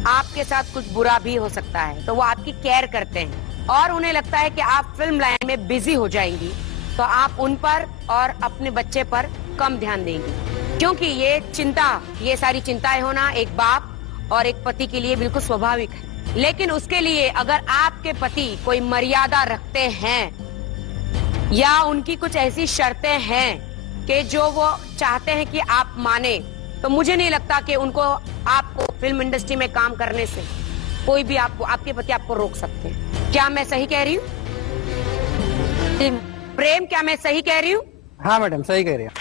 आपके साथ कुछ बुरा भी हो सकता है, तो वो आपकी केयर करते हैं और उन्हें लगता है कि आप फिल्म लाइन में बिजी हो जाएंगी तो आप उन पर और अपने बच्चे पर कम ध्यान देंगी, क्योंकि ये सारी चिंताएं होना एक बाप और एक पति के लिए बिल्कुल स्वाभाविक है। लेकिन उसके लिए अगर आपके पति कोई मर्यादा रखते हैं या उनकी कुछ ऐसी शर्तें हैं कि जो वो चाहते हैं कि आप माने, तो मुझे नहीं लगता कि उनको आपको फिल्म इंडस्ट्री में काम करने से कोई भी आपके पति आपको रोक सकते हैं। क्या मैं सही कह रही हूँ? प्रेम, क्या मैं सही कह रही हूँ? हाँ मैडम, सही कह रही हैं।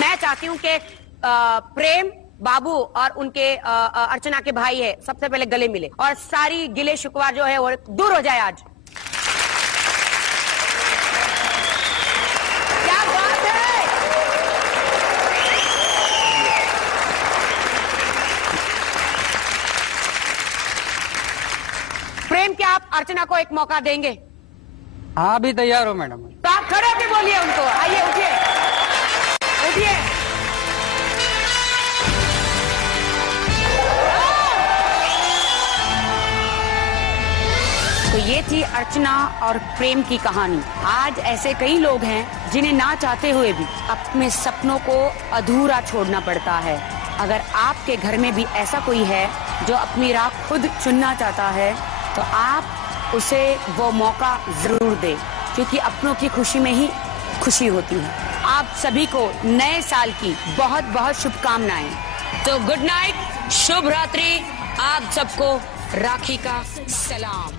मैं चाहती हूँ कि प्रेम बाबू और उनके अर्चना के भाई है सबसे पहले गले मिले और सारी गिले शिकवा जो है वो दूर हो जाए आज। क्या बात है! प्रेम, क्या आप अर्चना को एक मौका देंगे? हाँ, अभी तैयार हो मैडम। तो आप खड़े होकर बोलिए उनको, आइए उठिए उठिए। तो ये थी अर्चना और प्रेम की कहानी। आज ऐसे कई लोग हैं जिन्हें ना चाहते हुए भी अपने सपनों को अधूरा छोड़ना पड़ता है। अगर आपके घर में भी ऐसा कोई है जो अपनी राह खुद चुनना चाहता है तो आप उसे वो मौका जरूर दें, क्योंकि अपनों की खुशी में ही खुशी होती है। आप सभी को नए साल की बहुत बहुत शुभकामनाएं। तो गुड नाइट, शुभ रात्रि, आप सबको राखी का सलाम।